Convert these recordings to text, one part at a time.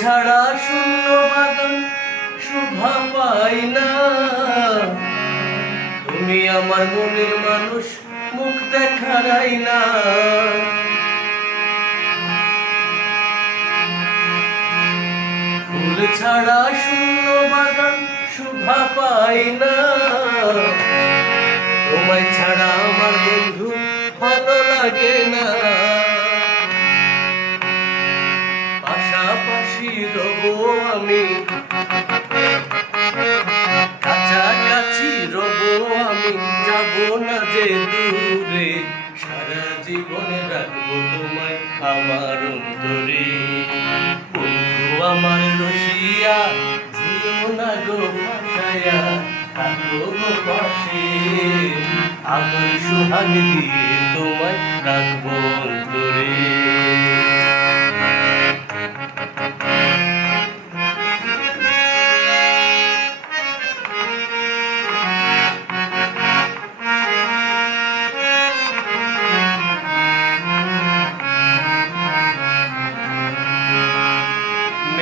ছাড়া শূন্য বাগান শোভা পাই না। তুমি আমার মনের মানুষ, মুখ দেখারাই না ফুল ছাড়া শূন্য বাগান শোভা পাই না। তোমায় ছাড়া আমার বন্ধু ভালো লাগে না। পাশাপাশি রব আমি। কাছাকাছি রব আমি। যাব না যে দূরে। সারা জীবনে রাখব তোমায় আমার অন্তরে। বন্ধু আমার রসিয়া জিও না গো ভাসায়া, থাকো গো পাশে। আমার সুহাগ দিয়ে তোমায় রাখব।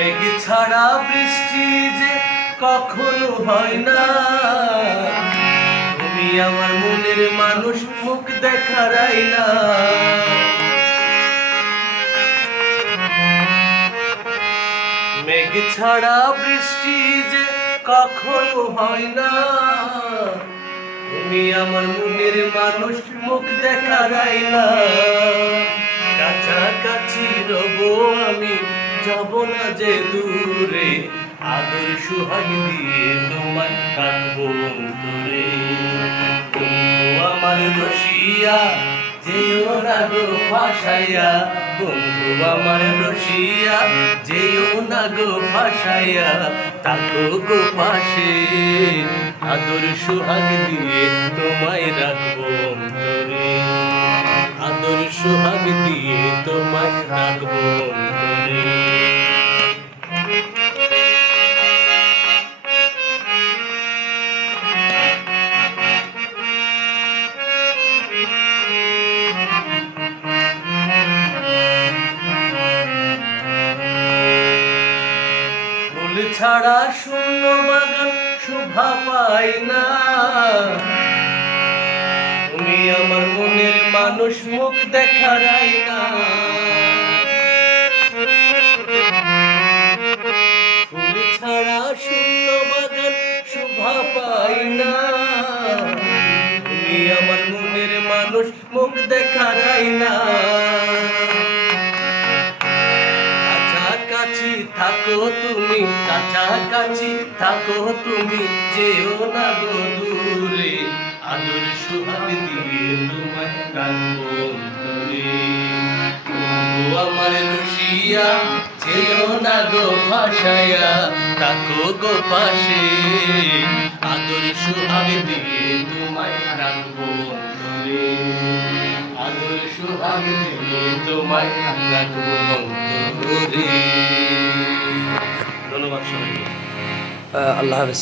মেঘ ছাড়া বৃষ্টি যে কখনো হয় না। তুমি আমার মনের মানুষ, মুখ দেখারাই না মেঘ ছাড়া বৃষ্টি যে কখনো হয় না। তুমি আমার মনের মানুষ, মুখ দেখারাই না কাছাকাছি রব আমি যাব না যে দূরে, আদর সুহাগ দিয়ে তোমার রাখব অন্তরে আমার রসিয়া, যেও না গো ফাঁসাইয়া। বন্ধু আমার রসিয়া, যেও না গো ফাঁসাইয়া। তাকো গো পাশে, আদর সুহাগ দিয়ে তোমায় রাখব অন্তরে। আদর সোহাগ দিয়ে তোমায় রাখব ছাড়া শূন্য বাগান শোভা পাই না। তুমি আমার মনের মানুষ, মুখ দেখারাই না। ফুল ছাড়া শূন্য বাগান শোভা পাই না। তুমি আমার মনের মানুষ, মুখ দেখারাই না। থাকো তুমি কাছাকাছি, থাকো তুমি যেও না গো দূরে। আদর সুহাগ দিয়ে অন্তরে তবু আমার রসিয়া যেও না গো ভাসায়া, থাকো গো পাশে। আদর সুহাগ দিয়ে তোমায় রাখব আদর সুহাগ দিয়ে তোমায় রাখব অন্তরে ধন্যবাদ সবাইকে আল্লাহ হাফেজ